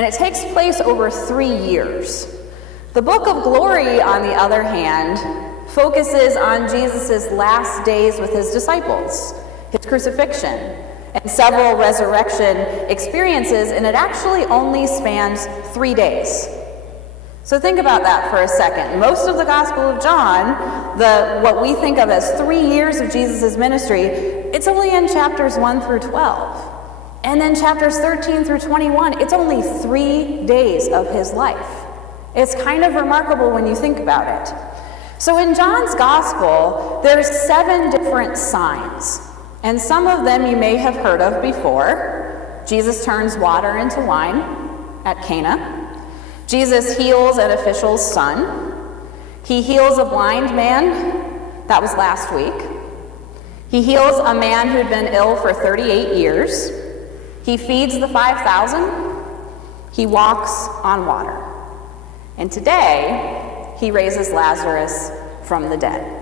and it takes place over 3 years. The book of Glory, on the other hand, focuses on Jesus' last days with his disciples, his crucifixion, and several resurrection experiences, and it actually only spans 3 days. So think about that for a second. Most of the Gospel of John, what we think of as 3 years of Jesus' ministry, it's only in chapters 1 through 12. And then chapters 13 through 21, it's only 3 days of his life. It's kind of remarkable when you think about it. So in John's Gospel, there's 7 different signs. And some of them you may have heard of before. Jesus turns water into wine at Cana. Jesus heals an official's son. He heals a blind man. That was last week. He heals a man who'd been ill for 38 years. He feeds the 5,000. He walks on water. And today, he raises Lazarus from the dead.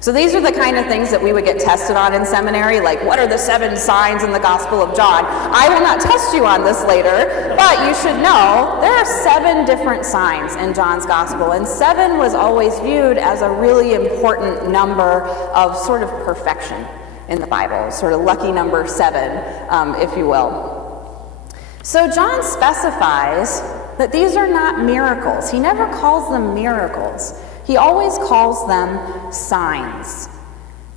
So these are the kind of things that we would get tested on in seminary, like what are the 7 signs in the Gospel of John? I will not test you on this later, but you should know there are 7 different signs in John's Gospel, and 7 was always viewed as a really important number of sort of perfection in the Bible, sort of lucky number 7, if you will. So John specifies that these are not miracles. He never calls them miracles. He always calls them signs.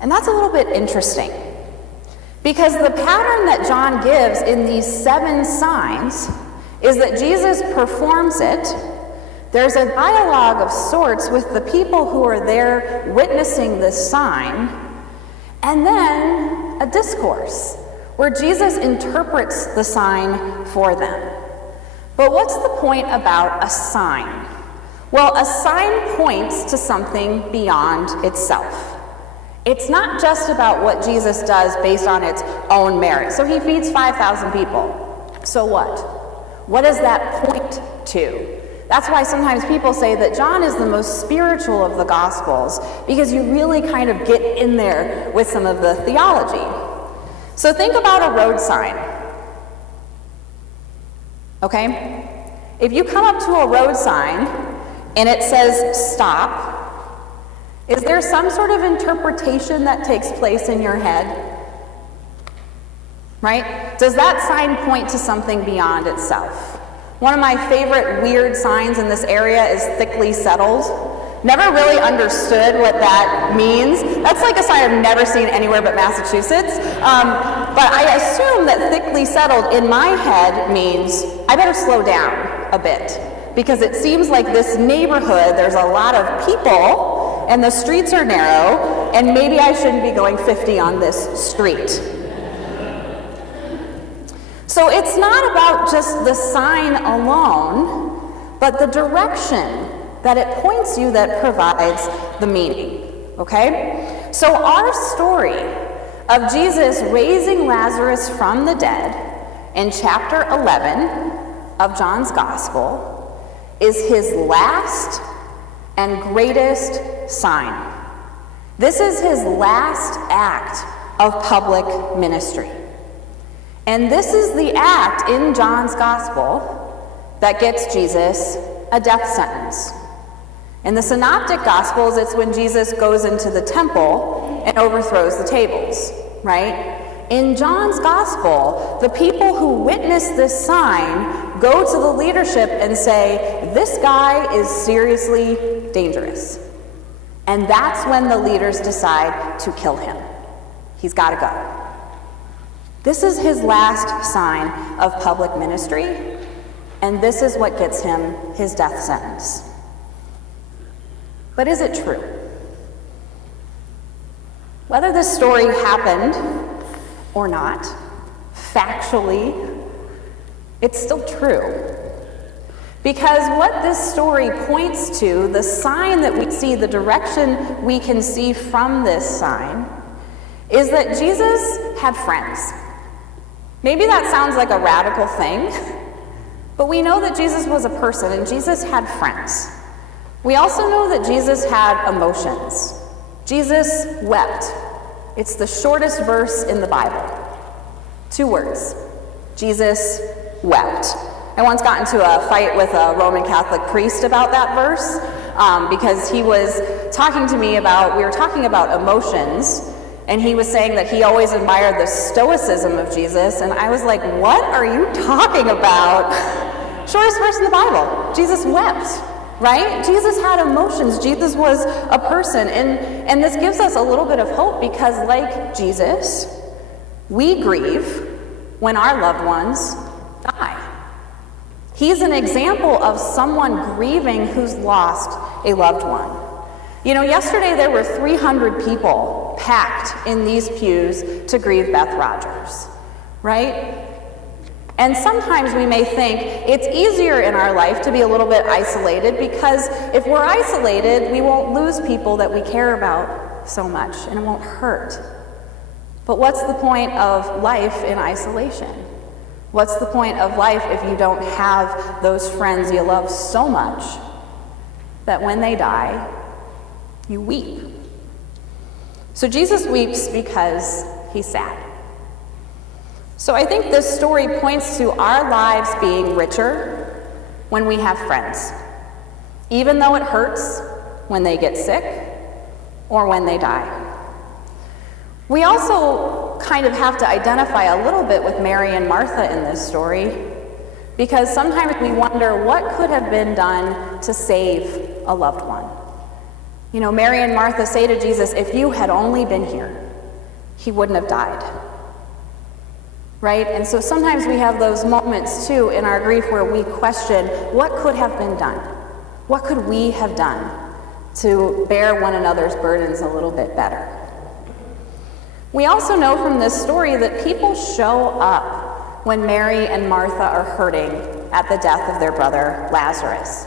And that's a little bit interesting, because the pattern that John gives in these 7 signs is that Jesus performs it. There's a dialogue of sorts with the people who are there witnessing this sign, and then a discourse where Jesus interprets the sign for them. But what's the point about a sign? Well, a sign points to something beyond itself. It's not just about what Jesus does based on its own merit. So he feeds 5,000 people. So what? What does that point to? That's why sometimes people say that John is the most spiritual of the Gospels, because you really kind of get in there with some of the theology. So think about a road sign. Okay? If you come up to a road sign and it says stop, is there some sort of interpretation that takes place in your head? Right? Does that sign point to something beyond itself? One of my favorite weird signs in this area is thickly settled. Never really understood what that means. That's like a sign I've never seen anywhere but Massachusetts. But I assume that thickly settled in my head means I better slow down a bit, because it seems like this neighborhood, there's a lot of people and the streets are narrow, and maybe I shouldn't be going 50 on this street. So it's not about just the sign alone, but the direction that it points you that provides the meaning, okay? So our story of Jesus raising Lazarus from the dead in chapter 11 of John's Gospel is his last and greatest sign. This is his last act of public ministry. And this is the act in John's Gospel that gets Jesus a death sentence. In the Synoptic Gospels, it's when Jesus goes into the temple and overthrows the tables, right? In John's Gospel, the people who witness this sign go to the leadership and say, this guy is seriously dangerous. And that's when the leaders decide to kill him. He's got to go. This is his last sign of public ministry, and this is what gets him his death sentence. But is it true? Whether this story happened or not, factually, it's still true. Because what this story points to, the sign that we see, the direction we can see from this sign, is that Jesus had friends. Maybe that sounds like a radical thing, but we know that Jesus was a person and Jesus had friends. We also know that Jesus had emotions. Jesus wept. It's the shortest verse in the Bible. 2 words. Jesus wept. I once got into a fight with a Roman Catholic priest about that verse because he was talking to me about, we were talking about emotions, and he was saying that he always admired the stoicism of Jesus, and I was like, what are you talking about? Shortest verse in the Bible, Jesus wept, right? Jesus had emotions. Jesus was a person, and this gives us a little bit of hope because like Jesus, we grieve when our loved ones die. He's an example of someone grieving who's lost a loved one. You know, yesterday there were 300 people packed in these pews to grieve Beth Rogers, right? And sometimes we may think it's easier in our life to be a little bit isolated because if we're isolated, we won't lose people that we care about so much and it won't hurt. But what's the point of life in isolation? What's the point of life if you don't have those friends you love so much that when they die, you weep? So Jesus weeps because he's sad. So I think this story points to our lives being richer when we have friends, even though it hurts when they get sick or when they die. We also kind of have to identify a little bit with Mary and Martha in this story, because sometimes we wonder what could have been done to save a loved one. You know, Mary and Martha say to Jesus, if you had only been here, he wouldn't have died. Right? And so sometimes we have those moments too in our grief where we question what could have been done? What could we have done to bear one another's burdens a little bit better? We also know from this story that people show up when Mary and Martha are hurting at the death of their brother Lazarus.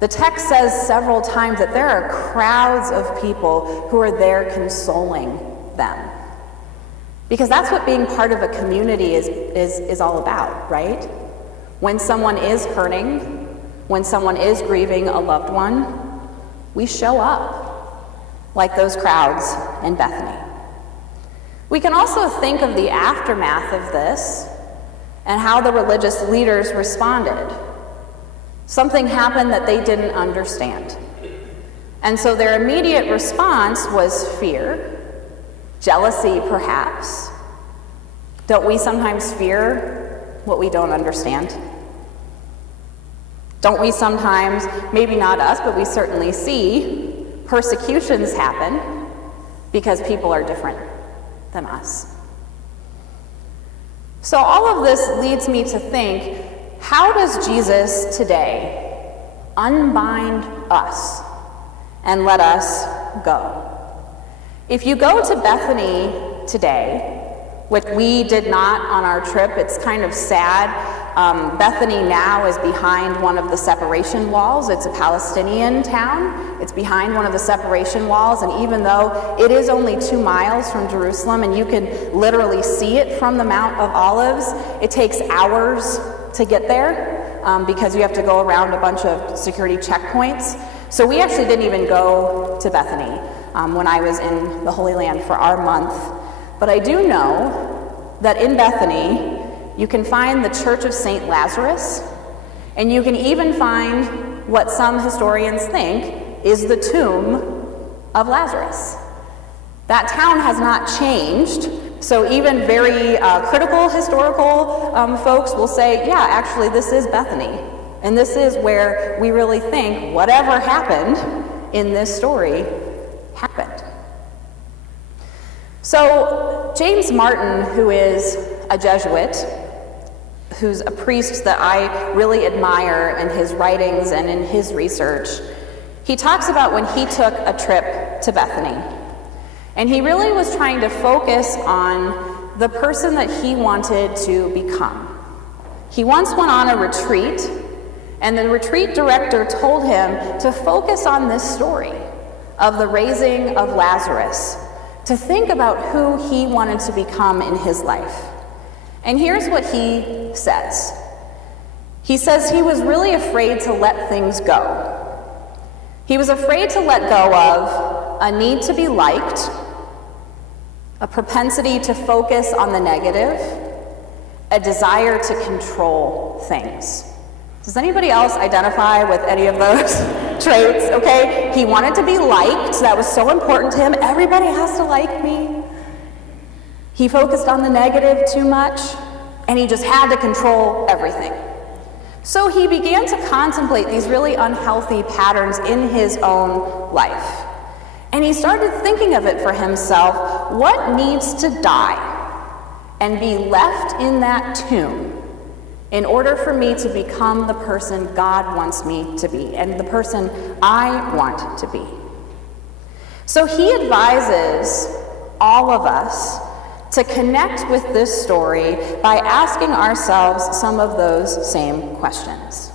The text says several times that there are crowds of people who are there consoling them. Because that's what being part of a community is all about, right? When someone is hurting, when someone is grieving a loved one, we show up like those crowds in Bethany. We can also think of the aftermath of this and how the religious leaders responded. Something happened that they didn't understand. And so their immediate response was fear, jealousy perhaps. Don't we sometimes fear what we don't understand? Don't we sometimes, maybe not us, but we certainly see persecutions happen because people are different than us? So all of this leads me to think, how does Jesus today unbind us and let us go? If you go to Bethany today, which we did not on our trip, it's kind of sad. Bethany now is behind one of the separation walls. It's a Palestinian town. It's behind one of the separation walls, and even though it is only 2 miles from Jerusalem, and you can literally see it from the Mount of Olives, it takes hours to get there because you have to go around a bunch of security checkpoints. So we actually didn't even go to Bethany when I was in the Holy Land for our month. But I do know that in Bethany, you can find the Church of St. Lazarus, and you can even find what some historians think is the tomb of Lazarus. That town has not changed, so even very critical historical folks will say, yeah, actually this is Bethany, and this is where we really think whatever happened in this story happened. So James Martin, who is a Jesuit, who's a priest that I really admire in his writings and in his research, he talks about when he took a trip to Bethany. And he really was trying to focus on the person that he wanted to become. He once went on a retreat, and the retreat director told him to focus on this story of the raising of Lazarus, to think about who he wanted to become in his life. And here's what he says. He says he was really afraid to let things go. He was afraid to let go of a need to be liked, a propensity to focus on the negative, a desire to control things. Does anybody else identify with any of those traits? Okay, he wanted to be liked. That was so important to him. Everybody has to like me. He focused on the negative too much, and he just had to control everything. So he began to contemplate these really unhealthy patterns in his own life. And he started thinking of it for himself, what needs to die and be left in that tomb in order for me to become the person God wants me to be and the person I want to be. So he advises all of us to connect with this story by asking ourselves some of those same questions.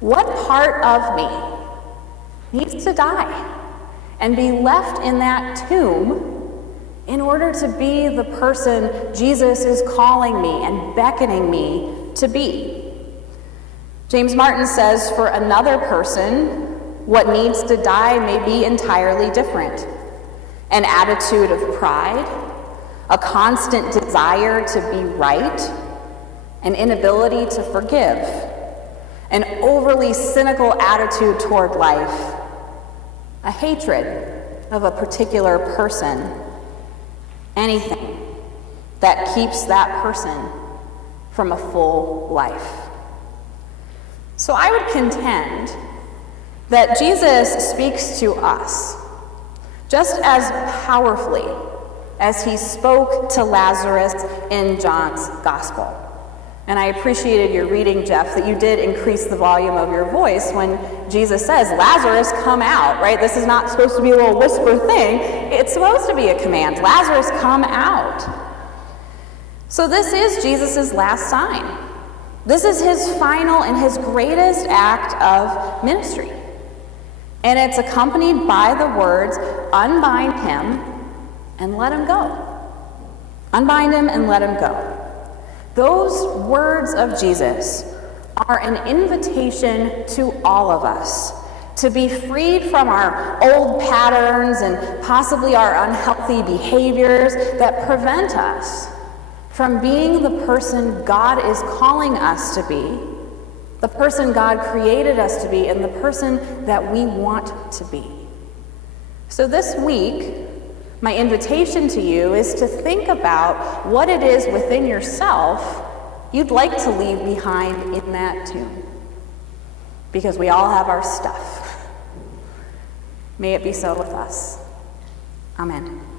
What part of me needs to die and be left in that tomb in order to be the person Jesus is calling me and beckoning me to be? James Martin says, for another person, what needs to die may be entirely different. An attitude of pride, a constant desire to be right, an inability to forgive, an overly cynical attitude toward life, a hatred of a particular person, anything that keeps that person from a full life. So I would contend that Jesus speaks to us just as powerfully as he spoke to Lazarus in John's gospel. And I appreciated your reading, Jeff, that you did increase the volume of your voice when Jesus says, Lazarus, come out, right? This is not supposed to be a little whisper thing. It's supposed to be a command. Lazarus, come out. So this is Jesus' last sign. This is his final and his greatest act of ministry. And it's accompanied by the words, unbind him and let him go. Unbind him and let him go. Those words of Jesus are an invitation to all of us to be freed from our old patterns and possibly our unhealthy behaviors that prevent us from being the person God is calling us to be, the person God created us to be, and the person that we want to be. So this week, my invitation to you is to think about what it is within yourself you'd like to leave behind in that tomb. Because we all have our stuff. May it be so with us. Amen.